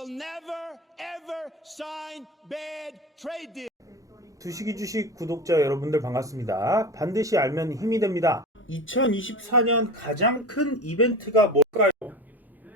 will never ever sign bad trade deals. 두식이 주식 구독자 여러분들 반갑습니다. 반드시 알면 힘이 됩니다. 2024년 가장 큰 이벤트가 뭘까요?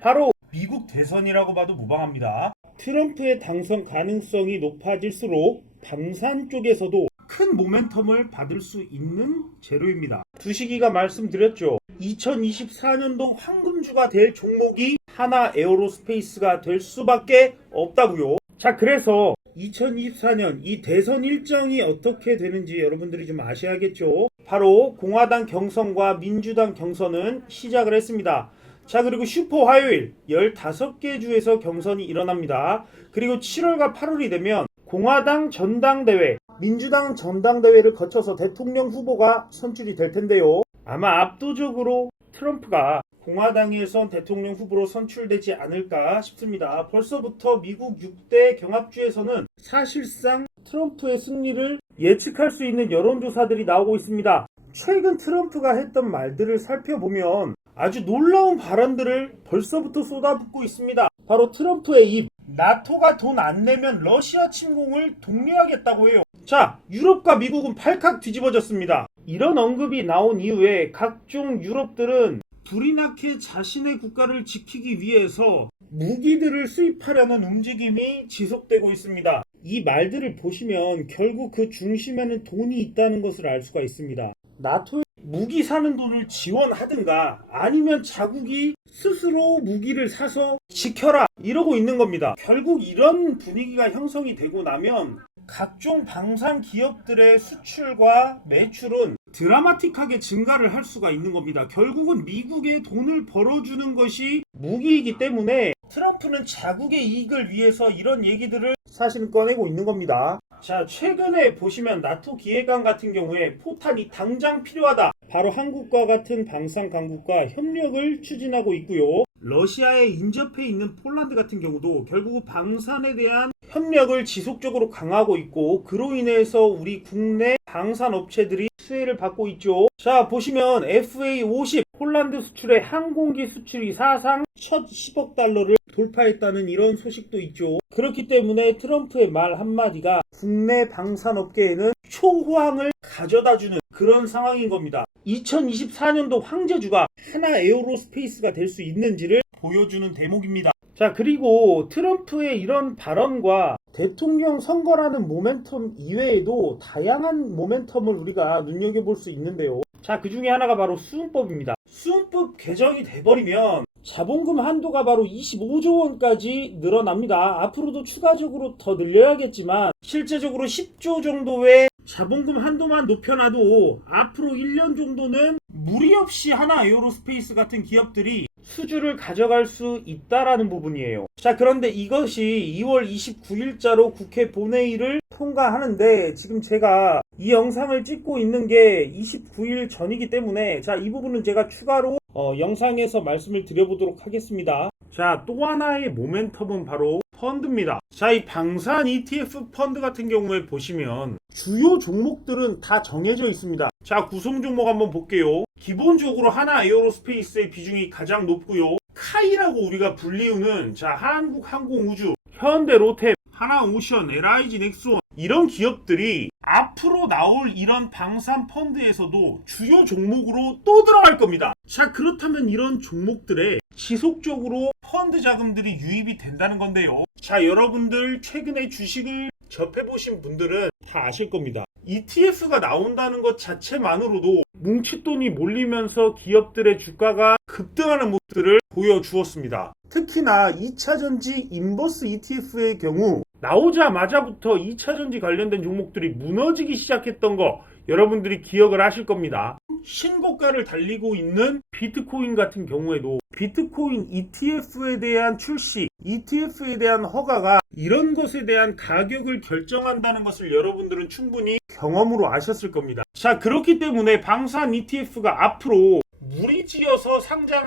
바로 미국 대선이라고 봐도 무방합니다. 트럼프의 당선 가능성이 높아질수록 방산 쪽에서도 큰 모멘텀을 받을 수 있는 재료입니다. 두식이가 말씀드렸죠. 2024년도 황금주가 될 종목이 하나 에어로스페이스가 될 수밖에 없다고요. 자, 그래서 2024년 이 대선 일정이 어떻게 되는지 여러분들이 좀 아셔야겠죠. 바로 공화당 경선과 민주당 경선은 시작을 했습니다. 자, 그리고 슈퍼 화요일 15개 주에서 경선이 일어납니다. 그리고 7월과 8월이 되면 공화당 전당대회, 민주당 전당대회를 거쳐서 대통령 후보가 선출이 될 텐데요. 아마 압도적으로 트럼프가 공화당에선 대통령 후보로 선출되지 않을까 싶습니다. 벌써부터 미국 6대 경합주에서는 사실상 트럼프의 승리를 예측할 수 있는 여론조사들이 나오고 있습니다. 최근 트럼프가 했던 말들을 살펴보면 아주 놀라운 발언들을 벌써부터 쏟아붓고 있습니다. 바로 트럼프의 입, 나토가 돈 안 내면 러시아 침공을 독려하겠다고 해요. 자, 유럽과 미국은 팔칵 뒤집어졌습니다. 이런 언급이 나온 이후에 각종 유럽들은 불이 나게 자신의 국가를 지키기 위해서 무기들을 수입하려는 움직임이 지속되고 있습니다. 이 말들을 보시면 결국 그 중심에는 돈이 있다는 것을 알 수가 있습니다. 나토에 무기 사는 돈을 지원하든가 아니면 자국이 스스로 무기를 사서 지켜라 이러고 있는 겁니다. 결국 이런 분위기가 형성이 되고 나면 각종 방산 기업들의 수출과 매출은 드라마틱하게 증가를 할 수가 있는 겁니다. 결국은 미국에 돈을 벌어주는 것이 무기이기 때문에 트럼프는 자국의 이익을 위해서 이런 얘기들을 사실은 꺼내고 있는 겁니다. 자, 최근에 보시면 나토 기획안 같은 경우에 포탄이 당장 필요하다. 바로 한국과 같은 방산 강국과 협력을 추진하고 있고요. 러시아에 인접해 있는 폴란드 같은 경우도 결국 방산에 대한 협력을 지속적으로 강화하고 있고 그로 인해서 우리 국내 방산 업체들이 수혜를 받고 있죠. 자, 보시면 FA50 폴란드 수출의 항공기 수출이 사상 첫 10억 달러를 돌파했다는 이런 소식도 있죠. 그렇기 때문에 트럼프의 말 한마디가 국내 방산업계에는 초호황을 가져다주는 그런 상황인 겁니다. 2024년도 황제주가 하나 에어로스페이스가 될 수 있는지를 보여주는 대목입니다. 자, 그리고 트럼프의 이런 발언과 대통령 선거라는 모멘텀 이외에도 다양한 모멘텀을 우리가 눈여겨볼 수 있는데요. 자, 그 중에 하나가 바로 수은법입니다. 수은법 개정이 돼버리면 자본금 한도가 바로 25조 원까지 늘어납니다. 앞으로도 추가적으로 더 늘려야겠지만 실제적으로 10조 정도의 자본금 한도만 높여놔도 앞으로 1년 정도는 무리 없이 하나 에어로스페이스 같은 기업들이 수주를 가져갈 수 있다라는 부분이에요. 자, 그런데 이것이 2월 29일자로 국회 본회의를 통과하는데 지금 제가 이 영상을 찍고 있는 게 29일 전이기 때문에 자, 이 부분은 제가 추가로 영상에서 말씀을 드려보도록 하겠습니다. 자, 또 하나의 모멘텀은 바로 펀드입니다. 자, 이 방산 ETF 펀드 같은 경우에 보시면 주요 종목들은 다 정해져 있습니다. 자, 구성 종목 한번 볼게요. 기본적으로 하나 에어로스페이스의 비중이 가장 높고요. 카이라고 우리가 불리우는 자, 한국항공우주, 현대 로템, 하나오션, LIG 넥스원 이런 기업들이 앞으로 나올 이런 방산 펀드에서도 주요 종목으로 또 들어갈 겁니다. 자, 그렇다면 이런 종목들에 지속적으로 펀드 자금들이 유입이 된다는 건데요. 자, 여러분들 최근에 주식을 접해보신 분들은 다 아실 겁니다. ETF가 나온다는 것 자체만으로도 뭉칫돈이 몰리면서 기업들의 주가가 급등하는 모습들을 보여주었습니다. 특히나 2차전지 인버스 ETF의 경우 나오자마자부터 2차전지 관련된 종목들이 무너지기 시작했던 거 여러분들이 기억을 하실 겁니다. 신고가를 달리고 있는 비트코인 같은 경우에도 비트코인 ETF에 대한 출시, ETF에 대한 허가가 이런 것에 대한 가격을 결정한다는 것을 여러분들은 충분히 경험으로 아셨을 겁니다. 자, 그렇기 때문에 방산 ETF가 앞으로 무리지어서 상장할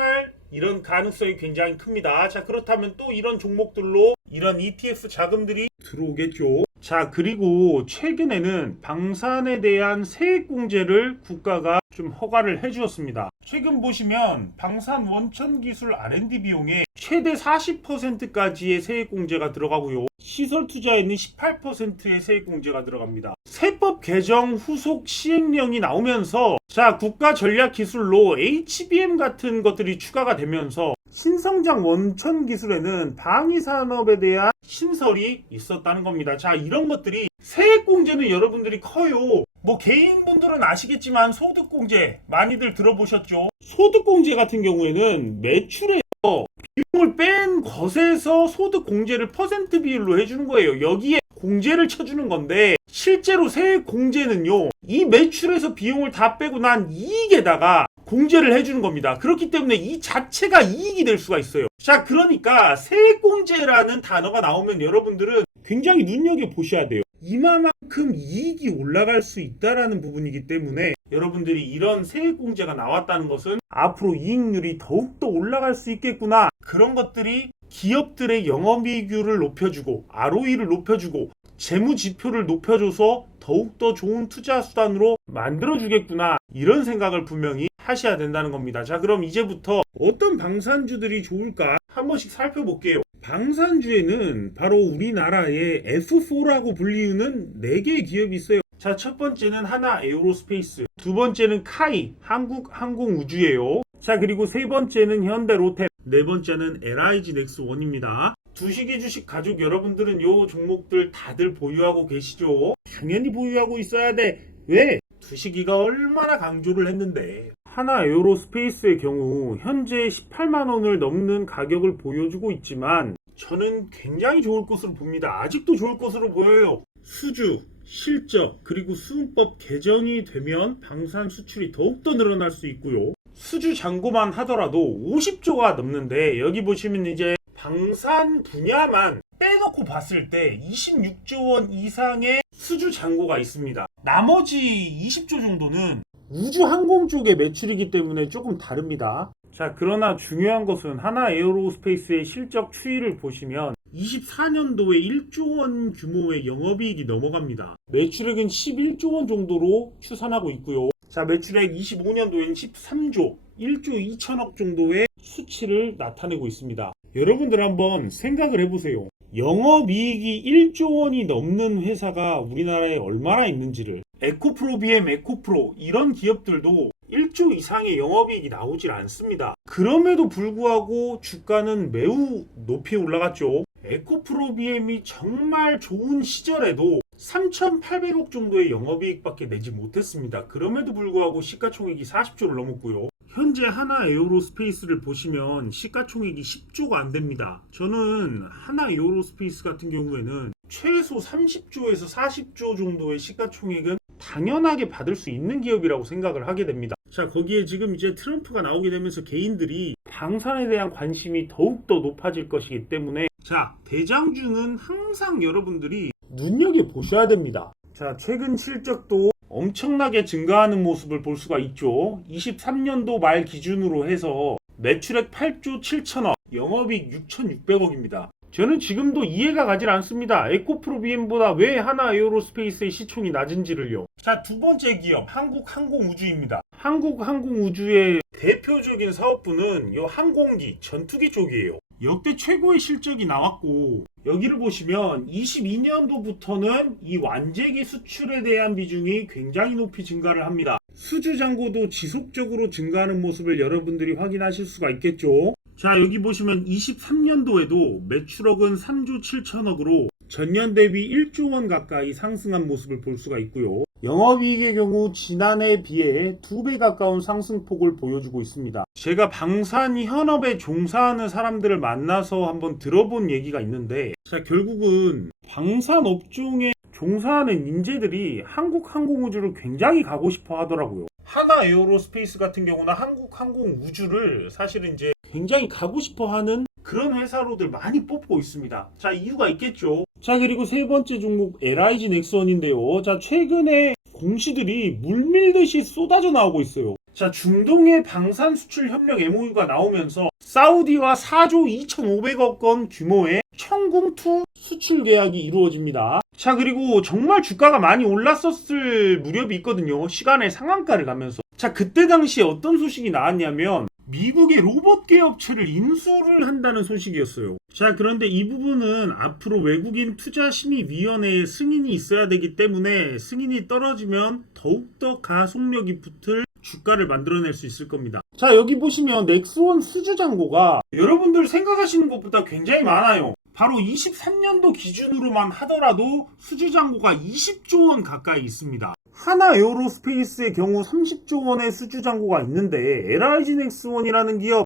이런 가능성이 굉장히 큽니다. 자, 그렇다면 또 이런 종목들로 이런 ETF 자금들이 들어오겠죠. 자, 그리고 최근에는 방산에 대한 세액공제를 국가가 좀 허가를 해주었습니다. 최근 보시면 방산 원천 기술 R&D 비용에 최대 40%까지의 세액공제가 들어가고요. 시설 투자에는 18%의 세액공제가 들어갑니다. 세법 개정 후속 시행령이 나오면서 자, 국가 전략 기술로 HBM 같은 것들이 추가가 되면서 신성장 원천 기술에는 방위 산업에 대한 신설이 있었다는 겁니다. 자, 이런 것들이 세액공제는 여러분들이 커요. 뭐 개인분들은 아시겠지만 소득공제 많이들 들어보셨죠? 소득공제 같은 경우에는 매출에 비용을 뺀 것에서 소득공제를 퍼센트 비율로 해주는 거예요. 여기에 공제를 쳐주는 건데 실제로 세액공제는요, 이 매출에서 비용을 다 빼고 난 이익에다가 공제를 해주는 겁니다. 그렇기 때문에 이 자체가 이익이 될 수가 있어요. 자, 그러니까 세액공제라는 단어가 나오면 여러분들은 굉장히 눈여겨보셔야 돼요. 이만큼 이익이 올라갈 수 있다라는 부분이기 때문에 여러분들이 이런 세액공제가 나왔다는 것은 앞으로 이익률이 더욱더 올라갈 수 있겠구나. 그런 것들이 기업들의 영업이익률을 높여주고 ROE를 높여주고 재무지표를 높여줘서 더욱더 좋은 투자 수단으로 만들어주겠구나. 이런 생각을 분명히 하셔야 된다는 겁니다. 자, 그럼 이제부터 어떤 방산주들이 좋을까 한 번씩 살펴볼게요. 방산주에는 바로 우리나라의 F4라고 불리우는 4개의 기업이 있어요. 자, 첫 번째는 하나 에어로스페이스, 두 번째는 카이, 한국항공우주예요. 자, 그리고 세 번째는 현대로템, 네 번째는 LIG 넥스원입니다. 두식이 주식 가족 여러분들은 요 종목들 다들 보유하고 계시죠? 당연히 보유하고 있어야 돼. 왜? 두식이가 얼마나 강조를 했는데. 하나 에어로스페이스의 경우 현재 18만 원을 넘는 가격을 보여주고 있지만 저는 굉장히 좋을 것으로 봅니다. 아직도 좋을 것으로 보여요. 수주, 실적, 그리고 수은법 개정이 되면 방산 수출이 더욱더 늘어날 수 있고요. 수주 잔고만 하더라도 50조가 넘는데 여기 보시면 이제 방산 분야만 빼놓고 봤을 때 26조 원 이상의 수주 잔고가 있습니다. 나머지 20조 정도는 우주항공 쪽의 매출이기 때문에 조금 다릅니다. 자, 그러나 중요한 것은 하나 에어로스페이스의 실적 추이를 보시면 24년도에 1조 원 규모의 영업이익이 넘어갑니다. 매출액은 11조 원 정도로 추산하고 있고요. 자, 매출액 25년도엔 13조, 1조 2천억 정도의 수치를 나타내고 있습니다. 여러분들 한번 생각을 해보세요. 영업이익이 1조 원이 넘는 회사가 우리나라에 얼마나 있는지를. 에코프로 BM, 에코프로 이런 기업들도 1조 이상의 영업이익이 나오질 않습니다. 그럼에도 불구하고 주가는 매우 높이 올라갔죠. 에코프로 BM이 정말 좋은 시절에도 3,800억 정도의 영업이익밖에 내지 못했습니다. 그럼에도 불구하고 시가총액이 40조를 넘었고요. 현재 하나 에어로스페이스를 보시면 시가총액이 10조가 안 됩니다. 저는 하나 에어로스페이스 같은 경우에는 최소 30조에서 40조 정도의 시가총액은 당연하게 받을 수 있는 기업이라고 생각을 하게 됩니다. 자, 거기에 지금 이제 트럼프가 나오게 되면서 개인들이 방산에 대한 관심이 더욱더 높아질 것이기 때문에 자, 대장주는 항상 여러분들이 눈여겨보셔야 됩니다. 자, 최근 실적도 엄청나게 증가하는 모습을 볼 수가 있죠. 23년도 말 기준으로 해서 매출액 8조 7천억, 영업이익 6,600억입니다. 저는 지금도 이해가 가질 않습니다. 에코프로 BM보다 왜 하나 에어로스페이스의 시총이 낮은지를요. 자, 두 번째 기업 한국항공우주입니다. 한국항공우주의 대표적인 사업부는 이 항공기, 전투기 쪽이에요. 역대 최고의 실적이 나왔고 여기를 보시면 22년도부터는 이 완제기 수출에 대한 비중이 굉장히 높이 증가를 합니다. 수주 잔고도 지속적으로 증가하는 모습을 여러분들이 확인하실 수가 있겠죠. 자, 여기 보시면 23년도에도 매출액은 3조 7천억으로 전년 대비 1조 원 가까이 상승한 모습을 볼 수가 있고요. 영업이익의 경우 지난해에 비해 2배 가까운 상승폭을 보여주고 있습니다. 제가 방산 현업에 종사하는 사람들을 만나서 한번 들어본 얘기가 있는데 자, 결국은 방산 업종에 종사하는 인재들이 한국항공우주를 굉장히 가고 싶어 하더라고요. 하나 에어로스페이스 같은 경우나 한국항공우주를 사실은 이제 굉장히 가고 싶어 하는 그런 회사로들 많이 뽑고 있습니다. 자, 이유가 있겠죠. 자, 그리고 세 번째 종목 LIG 넥스원인데요. 자, 최근에 공시들이 물밀듯이 쏟아져 나오고 있어요. 자, 중동의 방산 수출 협력 MOU가 나오면서 사우디와 4조 2,500억 원 규모의 청궁2 수출 계약이 이루어집니다. 자, 그리고 정말 주가가 많이 올랐었을 무렵이 있거든요. 시간의 상한가를 가면서 자, 그때 당시에 어떤 소식이 나왔냐면 미국의 로봇계 업체를 인수를 한다는 소식이었어요. 자, 그런데 이 부분은 앞으로 외국인 투자심의위원회의 승인이 있어야 되기 때문에 승인이 떨어지면 더욱더 가속력이 붙을 주가를 만들어낼 수 있을 겁니다. 자, 여기 보시면 넥스원 수주잔고가 여러분들 생각하시는 것보다 굉장히 많아요. 바로 23년도 기준으로만 하더라도 수주잔고가 20조 원 가까이 있습니다. 하나 에어로스페이스의 경우 30조 원의 수주잔고가 있는데 LIG 넥스원이라는 기업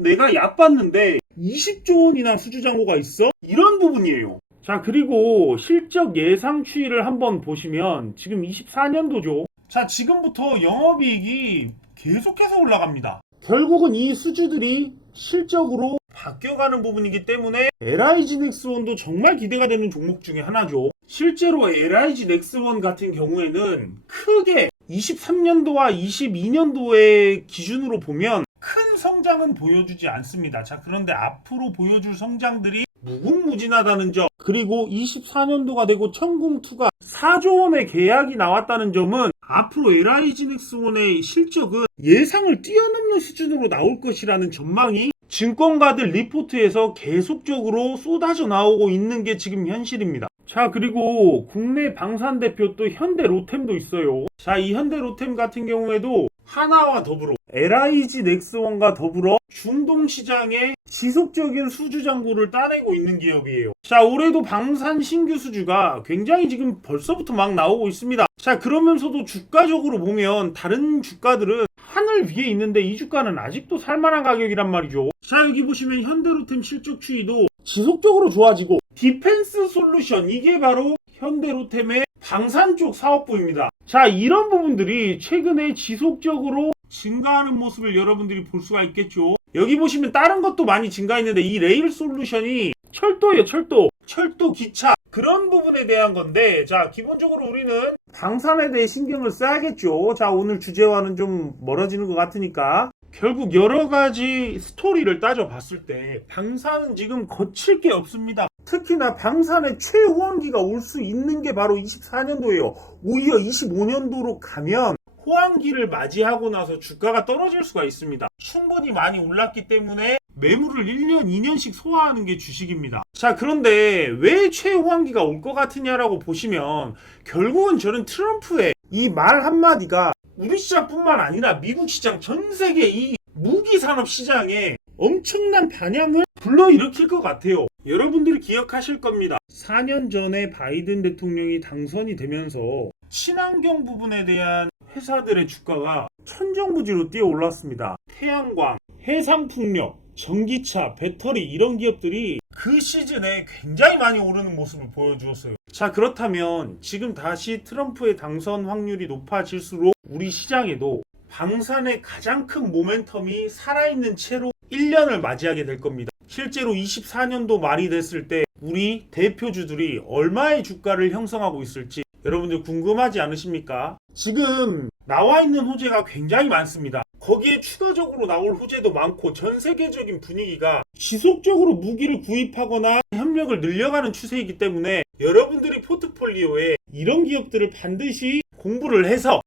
내가 얕봤는데 20조 원이나 수주잔고가 있어? 이런 부분이에요. 자, 그리고 실적 예상 추이를 한번 보시면 지금 24년도죠. 자, 지금부터 영업이익이 계속해서 올라갑니다. 결국은 이 수주들이 실적으로 바뀌어가는 부분이기 때문에 LIG 넥스원도 정말 기대가 되는 종목 중에 하나죠. 실제로 LIG 넥스원 같은 경우에는 크게 23년도와 22년도의 기준으로 보면 큰 성장은 보여주지 않습니다. 자, 그런데 앞으로 보여줄 성장들이 무궁무진하다는 점, 그리고 24년도가 되고 천궁2가 4조 원의 계약이 나왔다는 점은 앞으로 LIG 넥스원의 실적은 예상을 뛰어넘는 수준으로 나올 것이라는 전망이 증권가들 리포트에서 계속적으로 쏟아져 나오고 있는 게 지금 현실입니다. 자, 그리고 국내 방산 대표 또 현대로템도 있어요. 자, 이 현대로템 같은 경우에도 하나와 더불어 LIG 넥스원과 더불어 중동 시장에 지속적인 수주 잔고를 따내고 있는 기업이에요. 자, 올해도 방산 신규 수주가 굉장히 지금 벌써부터 막 나오고 있습니다. 자, 그러면서도 주가적으로 보면 다른 주가들은 하늘 위에 있는데 이 주가는 아직도 살만한 가격이란 말이죠. 자, 여기 보시면 현대로템 실적 추이도 지속적으로 좋아지고 디펜스 솔루션, 이게 바로 현대로템의 방산 쪽 사업부입니다. 자, 이런 부분들이 최근에 지속적으로 증가하는 모습을 여러분들이 볼 수가 있겠죠. 여기 보시면 다른 것도 많이 증가했는데 이 레일 솔루션이 철도예요. 철도 기차, 그런 부분에 대한 건데, 자, 기본적으로 우리는 방산에 대해 신경을 써야겠죠. 자, 오늘 주제와는 좀 멀어지는 것 같으니까 결국 여러 가지 스토리를 따져봤을 때 방산은 지금 거칠 게 없습니다. 특히나 방산의 최호황기가 올 수 있는 게 바로 24년도예요. 오히려 25년도로 가면 호황기를 맞이하고 나서 주가가 떨어질 수가 있습니다. 충분히 많이 올랐기 때문에 매물을 1년, 2년씩 소화하는 게 주식입니다. 자, 그런데 왜 최호황기가 올 것 같으냐라고 보시면 결국은 저는 트럼프의 이 말 한마디가 우리 시장뿐만 아니라 미국 시장, 전 세계 이 무기 산업 시장에 엄청난 반향을 불러일으킬 것 같아요. 여러분들이 기억하실 겁니다. 4년 전에 바이든 대통령이 당선이 되면서 친환경 부분에 대한 회사들의 주가가 천정부지로 뛰어 올랐습니다. 태양광, 해상풍력, 전기차, 배터리, 이런 기업들이 그 시즌에 굉장히 많이 오르는 모습을 보여주었어요. 자, 그렇다면 지금 다시 트럼프의 당선 확률이 높아질수록 우리 시장에도 방산의 가장 큰 모멘텀이 살아있는 채로 1년을 맞이하게 될 겁니다. 실제로 24년도 말이 됐을 때 우리 대표주들이 얼마의 주가를 형성하고 있을지 여러분들 궁금하지 않으십니까? 지금 나와 있는 호재가 굉장히 많습니다. 거기에 추가적으로 나올 호재도 많고 전 세계적인 분위기가 지속적으로 무기를 구입하거나 협력을 늘려가는 추세이기 때문에 여러분들이 포트폴리오에 이런 기업들을 반드시 공부를 해서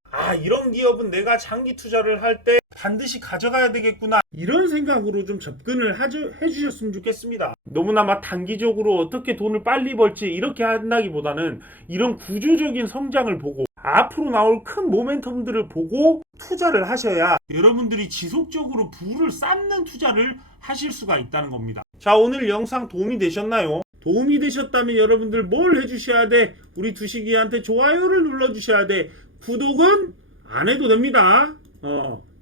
이런 기업은 내가 장기 투자를 할 때 반드시 가져가야 되겠구나, 이런 생각으로 좀 접근을 해주셨으면 좋겠습니다. 너무나 막 단기적으로 어떻게 돈을 빨리 벌지 이렇게 한다기보다는 이런 구조적인 성장을 보고 앞으로 나올 큰 모멘텀들을 보고 투자를 하셔야 여러분들이 지속적으로 부를 쌓는 투자를 하실 수가 있다는 겁니다. 자, 오늘 영상 도움이 되셨나요? 도움이 되셨다면 여러분들 뭘 해주셔야 돼? 우리 두식이한테 좋아요를 눌러주셔야 돼. 구독은 안 해도 됩니다.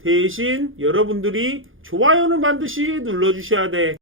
대신 여러분들이 좋아요는 반드시 눌러주셔야 돼.